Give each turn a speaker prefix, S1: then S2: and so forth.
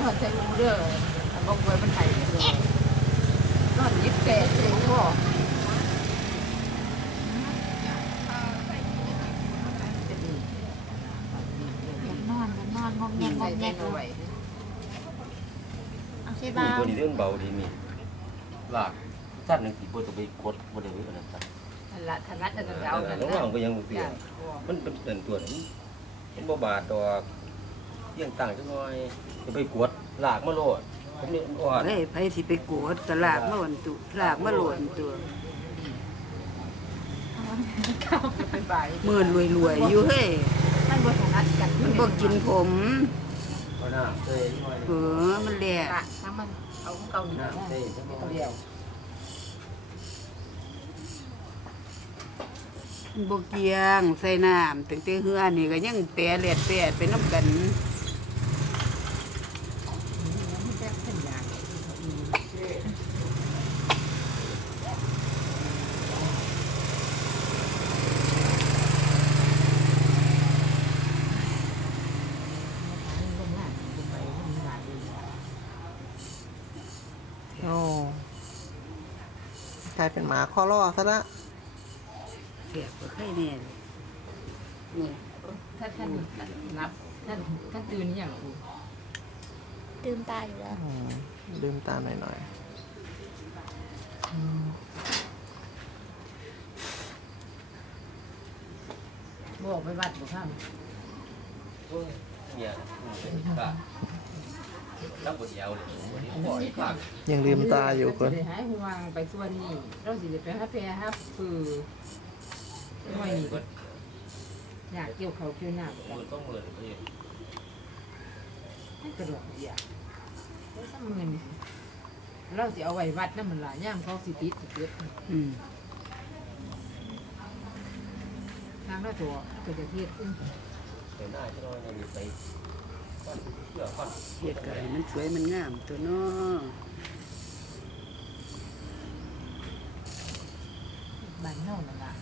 S1: ทอดใส่อูเด้อบอกไว้มันไทยนอนยิบแก่ใส่พ่อ
S2: นอนกันนอนงอมแง
S1: ยิ
S2: ง
S1: ง
S2: ง
S1: ใส่
S2: อมแง
S1: ใส่
S2: ง
S1: เอาไว้
S2: เอาใช่
S3: นี่
S2: บ้า
S3: ตัวนี้เรื่องเบาดีมีลากสั้นหนึ่งสีบ่ต้องไปกดบ่ได้ไว้กันนะ
S1: ทันละทันละจะ
S3: เอ
S1: เอา
S3: อ
S1: กัน
S3: ระ
S1: นะ
S3: วังไปยังเสียมันเป็นเดินตัวนี้มันบ่บาดดอก เที่ยงตั้งจังหน่อยจะไปกดลากมาโลดผมนี่อ่อน
S4: เฮ้ยไผสิไปกวดตลาดมาวันตุลากมาโหลนตัว
S1: เป็นบ่าย
S4: มื่นรวยๆอยู่เฮ้ย
S1: มันบ่ถนัดกัน
S4: มันบ่กินผม
S3: บ่น่าเต้ยหน่อย
S4: เออมันแหลก
S1: ถ้ามันเอาเกาหลี
S3: น่าเต้ยจังหน่อย
S1: เดียว
S4: มันบ่เกียงใส่น้ำตั้งแต่เฮือนี่ก็ยังแปรแหลดแปรไปน้ำกัน
S1: มันจะเป็นอย่าง
S5: โอ้กลายเป็นหมาข้อล่อซะละ
S4: เสียบบ่เคยแน่เลยนี่
S1: ถ้าท่านนับท่านท่านตื่นอย่างอู
S2: ตื่นตาอยู่แล้ว
S5: อืมลืมตาหน่อย
S1: บอกไปวัดบ่ข้าง
S3: โอ้ยเนี่ยเป็นกะ รับบ่เดียวเลยบ่ได้บ่อีกครั้ง
S5: ๆยังลืมตาอยู่คน
S1: สิหายห่วงไปส่วนนี้เราสิไปหาแพรหาฟือไม่อยากเกี่ยวเขาเกี่ยวหน้ากัน
S3: ต้องมือเลย
S1: ให้กระโดดเดียวแล้วถ้ามือนเราสิเอาไว้วัดนั่นมันหลายย่ามเขาสิติดสิเกิด
S4: อืม
S1: ทางหน้าตัวก็จะเทียดขึ้น
S3: เป็นหน้าจะน้อยนี่ไปก่อนเชื่อก่อน
S4: เฮ็ดก็ให้มันสวยมันงามตัวน้อ
S1: บ้านเฮานั่นล่ะ